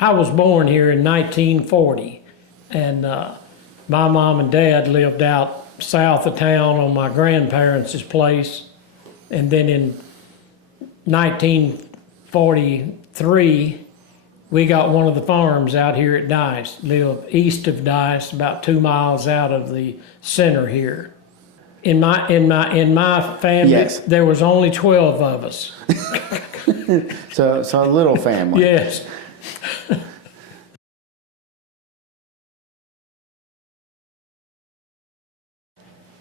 I was born here in 1940, and my mom and dad lived out south of town on my grandparents' place. And then in 1943, we got one of the farms out here at Dice, lived east of Dice, about 2 miles out of the center here. In my family, Yes. there was only 12 of us. So a little family. Yes.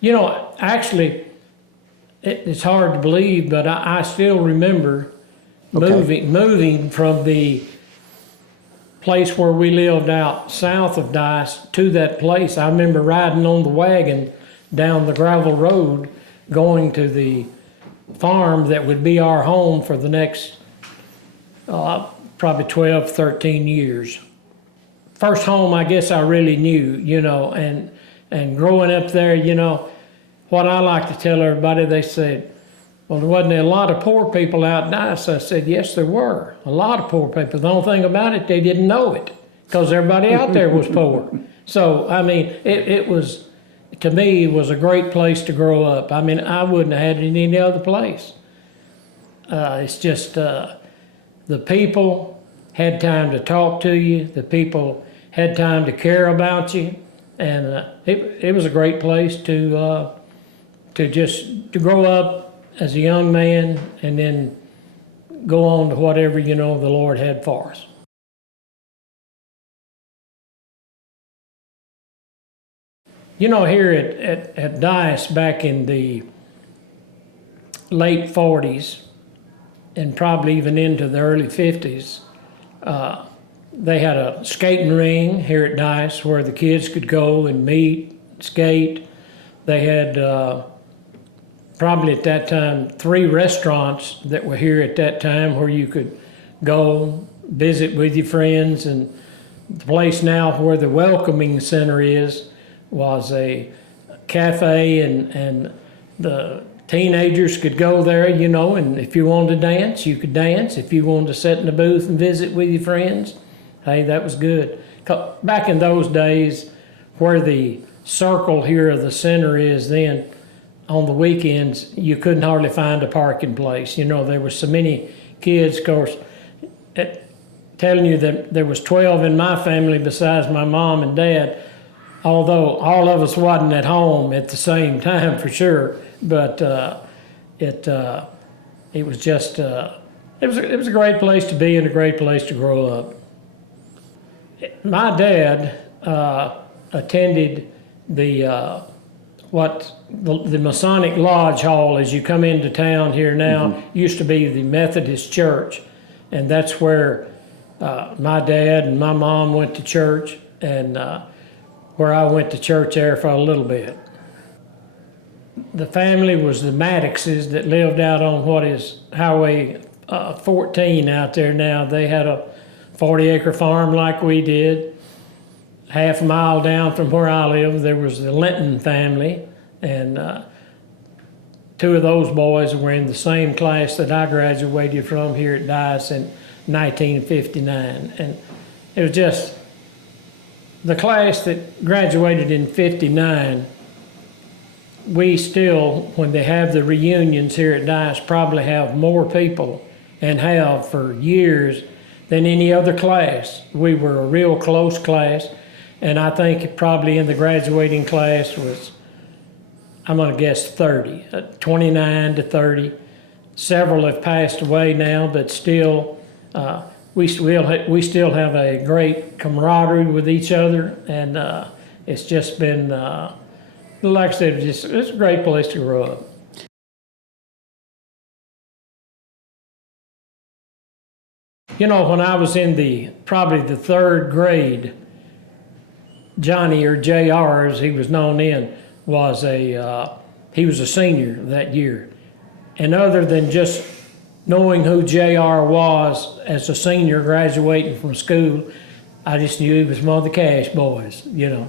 You know, actually, it's hard to believe, but I still remember moving from the place where we lived out south of Dice to that place. I remember riding on the wagon down the gravel road, going to the farm that would be our home for the next probably 12, 13 years. First home I guess I really knew, you know, and growing up there, you know, what I like to tell everybody, they said, well, there wasn't a lot of poor people out in Dice. I said, yes, there were. A lot of poor people. The only thing about it, they didn't know it because everybody out there was poor. So, I mean, it was, to me, it was a great place to grow up. I mean, I wouldn't have had it in any other place. It's just the people had time to talk to you. The people had time to care about you. And it was a great place to grow up as a young man and then go on to whatever, you know, the Lord had for us. You know, here at Dice back in the late 40s and probably even into the early 50s, they had a skating ring here at Dice where the kids could go and meet, skate. They had probably at that time 3 restaurants that were here at that time where you could go visit with your friends. And the place now where the welcoming center is was a cafe, and the teenagers could go there, you know, and if you wanted to dance, you could dance. If you wanted to sit in the booth and visit with your friends, hey, that was good. Back in those days, where the circle here of the center is then, on the weekends, you couldn't hardly find a parking place. You know, there were so many kids, of course, telling you that there was 12 in my family besides my mom and dad, although all of us wasn't at home at the same time for sure, but it was just, it was a great place to be and a great place to grow up. My dad attended the Masonic Lodge Hall as you come into town here now. Used to be the Methodist Church, and that's where my dad and my mom went to church, and where I went to church there for a little bit. The family was the Maddoxes that lived out on what is Highway 14 out there now. They had a 40-acre farm like we did. Half a mile down from where I live, there was the Linton family, and 2 of those boys were in the same class that I graduated from here at Dice in 1959. And it was just the class that graduated in 59. We still, when they have the reunions here at Dice, probably have more people and have for years than any other class. We were a real close class. And I think probably in the graduating class was, I'm going to guess 30, 29 to 30. Several have passed away now, but still, we still have a great camaraderie with each other, and it's just been, like I said, it's a great place to grow up. You know, when I was in probably the 3rd grade, Johnny, or JR as he was known then, was he was a senior that year. And other than just knowing who JR was as a senior graduating from school, I just knew he was one of the Cash boys, you know.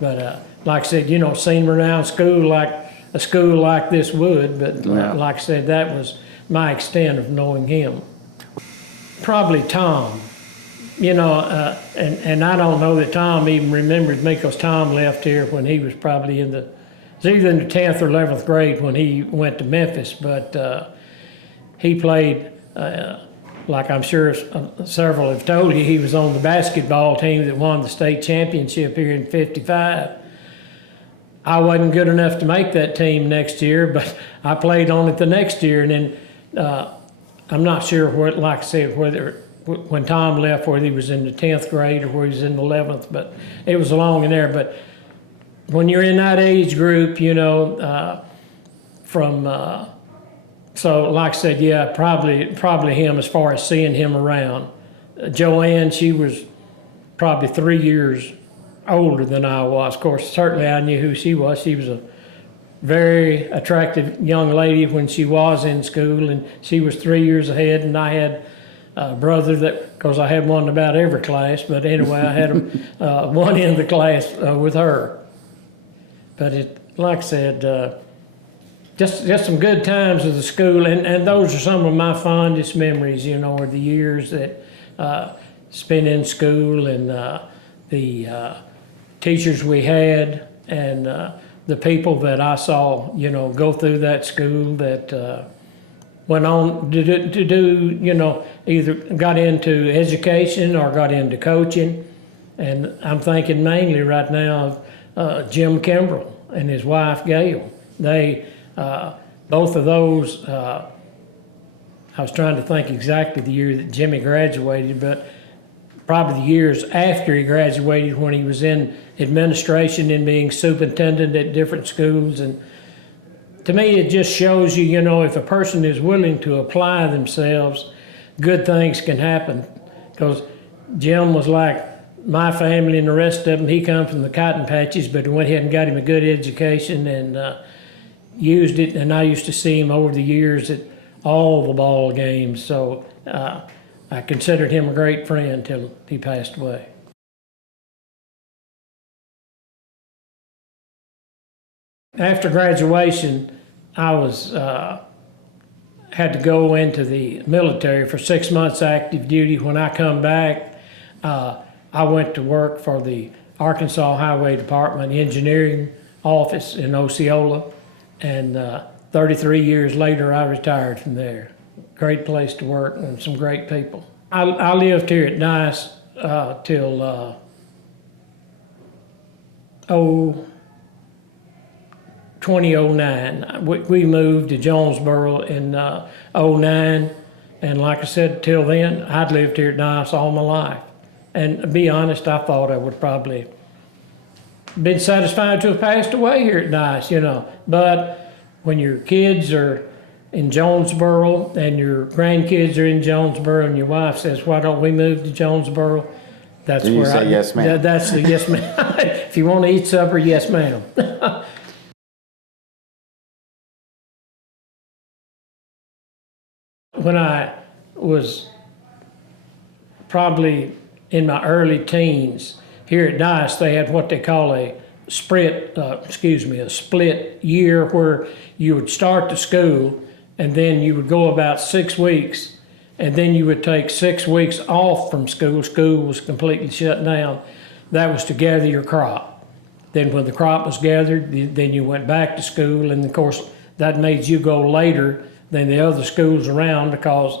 But like I said, you know, seen him around school like a school like this would, but like I said, that was my extent of knowing him. Probably Tom. you know, and I don't know that Tom even remembers me because Tom left here when he was probably it was either in the 10th or 11th grade when he went to Memphis, but he played, like I'm sure several have told you, he was on the basketball team that won the state championship here in '55. I wasn't good enough to make that team next year, but I played on it the next year, and then I'm not sure what, like I said, whether when Tom left, whether he was in the 10th grade or whether he was in the 11th, but it was along in there. But when you're in that age group, you know, so like I said, yeah, probably him as far as seeing him around. Joanne, she was probably 3 years older than I was. Of course, certainly I knew who she was. She was a very attractive young lady when she was in school, and she was 3 years ahead, and I had a brother that, because I had one in about every class, but anyway, I had one in the class with her. But like I said, just some good times of the school, and those are some of my fondest memories, you know, are the years that spent in school, and the teachers we had, and the people that I saw, you know, go through that school that went on to do, you know, either got into education or got into coaching. And I'm thinking mainly right now of Jim Kimbrell and his wife Gail. They, both of those, I was trying to think exactly the year that Jimmy graduated, but probably the years after he graduated when he was in administration and being superintendent at different schools. And to me, it just shows you, you know, if a person is willing to apply themselves, good things can happen. Because Jim was like my family and the rest of them. He come from the cotton patches, but went ahead and got him a good education and used it. And I used to see him over the years at all the ball games. So I considered him a great friend till he passed away. After graduation, I was had to go into the military for 6 months active duty. When I come back, I went to work for the Arkansas Highway Department Engineering Office in Osceola, and 33 years later, I retired from there. Great place to work and some great people. I lived here at Nice till 2009. We moved to Jonesboro in '09, and like I said, till then, I'd lived here at Nice all my life. And to be honest, I thought I would probably been satisfied to have passed away here at Nice, you know. But when your kids are in Jonesboro and your grandkids are in Jonesboro and your wife says, "Why don't we move to Jonesboro?" That's Do you where say yes, ma'am? That's the yes, ma'am. If you want to eat supper, yes, ma'am. When I was probably in my early teens, here at Nice, they had what they call a split year, where you would start the school and then you would go about 6 weeks, and then you would take 6 weeks off from school. School was completely shut down. That was to gather your crop. Then when the crop was gathered, then you went back to school, and of course that made you go later than the other schools around, because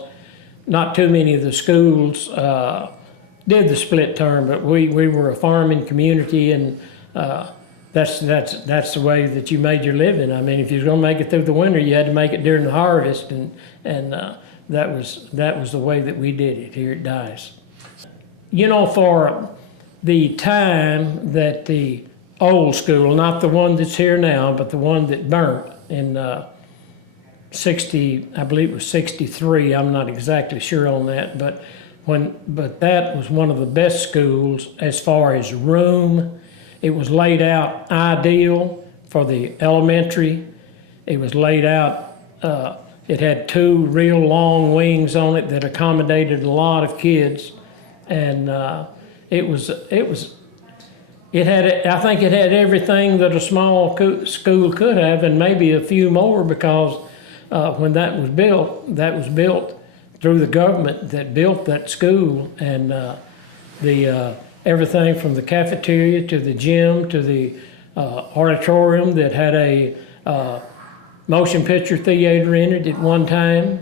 not too many of the schools did the split term, but we were a farming community, and that's the way that you made your living. I mean, if you was going to make it through the winter, you had to make it during the harvest, and that was the way that we did it here at Dice. You know, for the time that the old school, not the one that's here now, but the one that burnt in 60, I believe it was 63. I'm not exactly sure on that, but that was one of the best schools as far as room. It was laid out ideal for the elementary. It was laid out, it had 2 real long wings on it that accommodated a lot of kids. And I think it had everything that a small school could have, and maybe a few more, because when that was built through the government that built that school. And everything from the cafeteria to the gym to the auditorium that had a motion picture theater in it at one time.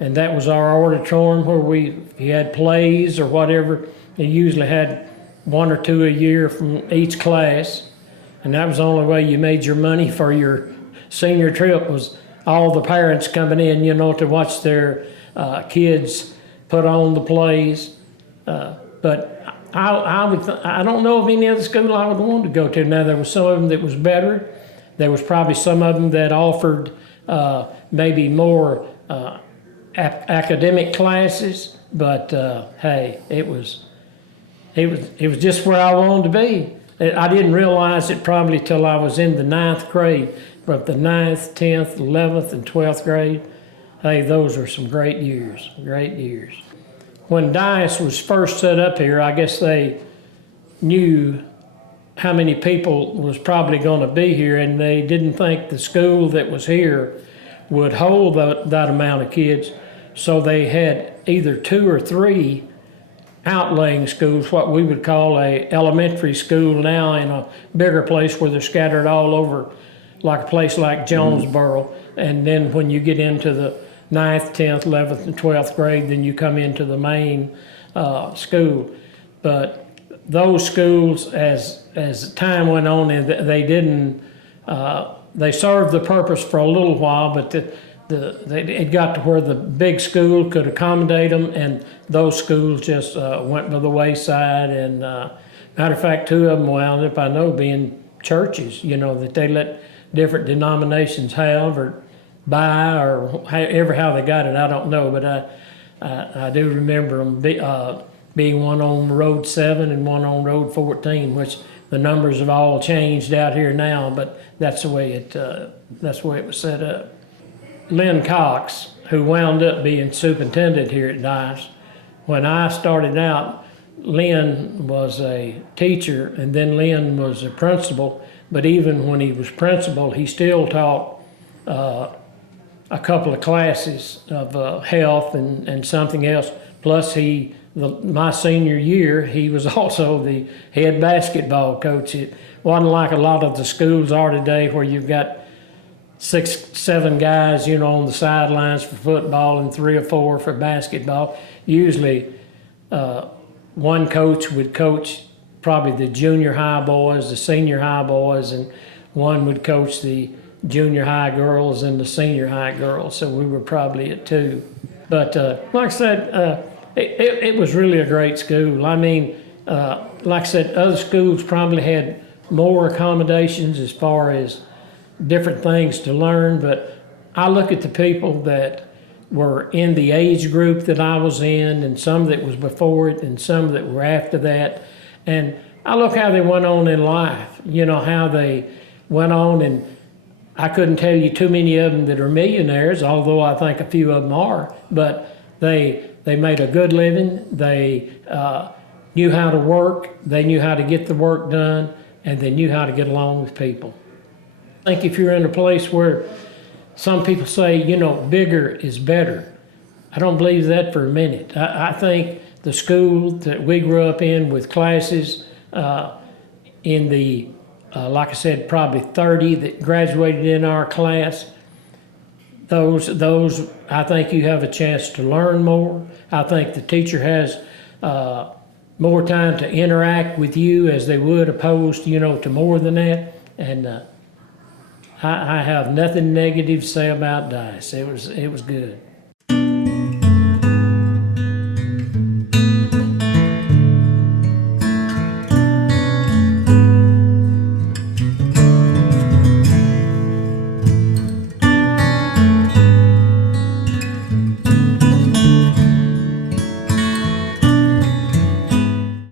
And that was our auditorium where if you had plays or whatever, you usually had 1 or 2 a year from each class. And that was the only way you made your money for your senior trip, was all the parents coming in, to watch their kids put on the plays. But I don't know of any other school I would want to go to. Now, there was some of them that was better. There was probably some of them that offered maybe more academic classes, but hey, it was just where I wanted to be. I didn't realize it probably till I was in the 9th grade, but the 9th, 10th, 11th, and 12th grade, hey, those are some great years, great years. When DICE was first set up here, I guess they knew how many people was probably going to be here, and they didn't think the school that was here would hold that amount of kids. So they had either 2 or 3 outlaying schools, what we would call a elementary school now, in a bigger place where they're scattered all over, like a place like Jonesboro. And then when you get into the 9th, 10th, 11th, and 12th grade, then you come into the main school. But those schools, as time went on, they didn't, they served the purpose for a little while, but it got to where the big school could accommodate them, and those schools just went by the wayside. And matter of fact, 2 of them wound up, I know, being churches, that they let different denominations have or buy, or how they got it, I don't know. But I do remember them being one on Road 7 and one on Road 14, which the numbers have all changed out here now, but that's the way it was set up. Lynn Cox, who wound up being superintendent here at DICE, when I started out, Lynn was a teacher, and then Lynn was a principal. But even when he was principal, he still taught a couple of classes of health and something else. Plus, my senior year, he was also the head basketball coach. It wasn't like a lot of the schools are today, where you've got 6, 7 guys, on the sidelines for football and 3 or 4 for basketball. Usually, one coach would coach probably the junior high boys, the senior high boys, and one would coach the junior high girls and the senior high girls. So we were probably at 2. But like I said, it was really a great school. I mean, like I said, other schools probably had more accommodations as far as different things to learn, but I look at the people that were in the age group that I was in, and some that was before it, and some that were after that, and I look how they went on in life, how they went on, and I couldn't tell you too many of them that are millionaires, although I think a few of them are, but they made a good living, they knew how to work, they knew how to get the work done, and they knew how to get along with people. I think if you're in a place where some people say, bigger is better, I don't believe that for a minute. I think the school that we grew up in, with classes in the, like I said, probably 30 that graduated in our class, those I think you have a chance to learn more. I think the teacher has more time to interact with you as they would opposed, to more than that. And I have nothing negative to say about DICE. It was good.